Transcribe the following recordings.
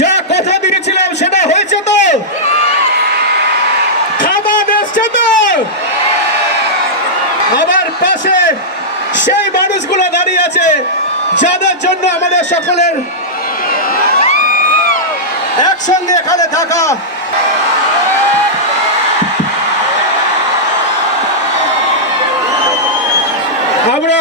যা কথা দিয়েছিলাম সেটা হয়েছে তো? খাবার এসছে তো? আমার পাশে সেই মানুষগুলো দাঁড়িয়ে আছে যাদের জন্য আমাদের সকলের একসঙ্গে এখানে থাকা। আমরা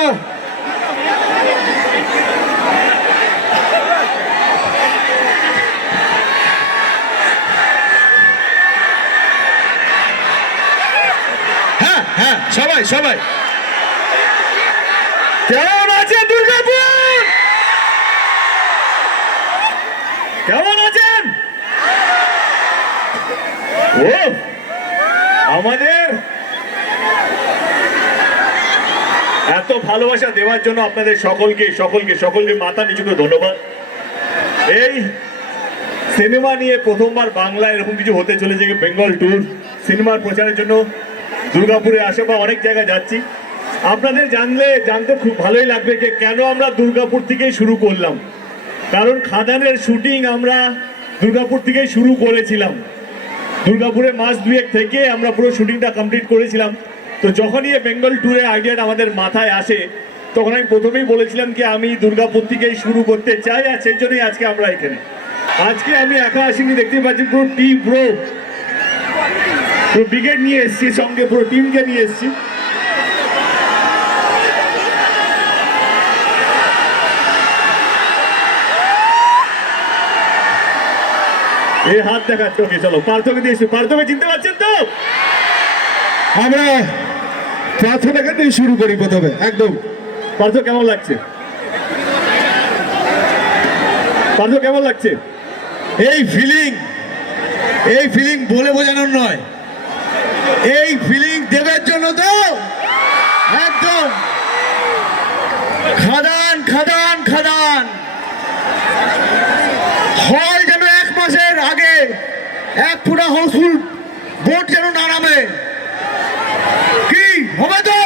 হ্যাঁ সবাই সবাই কেমন আছে দুর্গাপুর? কেমন আছেন? ও আমাদের এত ভালোবাসা দেওয়ার জন্য আপনাদের সকলকে সকলকে সকলকে মাথা নিচু করে ধন্যবাদ। এই সিনেমা নিয়ে প্রথমবার বাংলা এরকম কিছু হতে চলেছে, বেঙ্গল ট্যুর সিনেমার প্রচারের জন্য দুর্গাপুরে আসে বা অনেক জায়গায় যাচ্ছি। আপনাদের জানতে খুব ভালোই লাগবে যে কেন আমরা দুর্গাপুর থেকেই শুরু করলাম। কারণ খাদানের শুটিং আমরা দুর্গাপুর থেকেই শুরু করেছিলাম। দুর্গাপুরে মাস দুয়েক থেকে আমরা পুরো শুটিংটা কমপ্লিট করেছিলাম। তো যখনই এই বেঙ্গল ট্যুরে আইডিয়াটা আমাদের মাথায় আসে তখন আমি প্রথমেই বলেছিলাম কি আমি দুর্গাপুর থেকেই শুরু করতে চাই, আর সেই জন্যই আজকে আমরা এখানে। আজকে আমি একা আসিনি, দেখতে পাচ্ছি পুরো টিম, পুরো ব্রিগেড নিয়ে এসেছি, সঙ্গে পুরো টিমকে নিয়ে এসেছি। এই হাত দেখাচ্ছে, ওকে চলো পার্থকে দিয়েছি। পার্থকে চিনতে পারছেন তো? আমরা প্রার্থনাকে দিয়ে শুরু করি প্রথমে একদম। পার্থ কেমন লাগছে? পার্থ কেমন লাগছে? এই ফিলিং বলে বোঝানোর নয়, এই ফিলিং দেবের জন্য তো একদম খাদান খাদান খাদান। হল যেন 1 মাসের আগে 1 ফুটা হাউসফুল বোট যেন না নামে। কি হবে তো?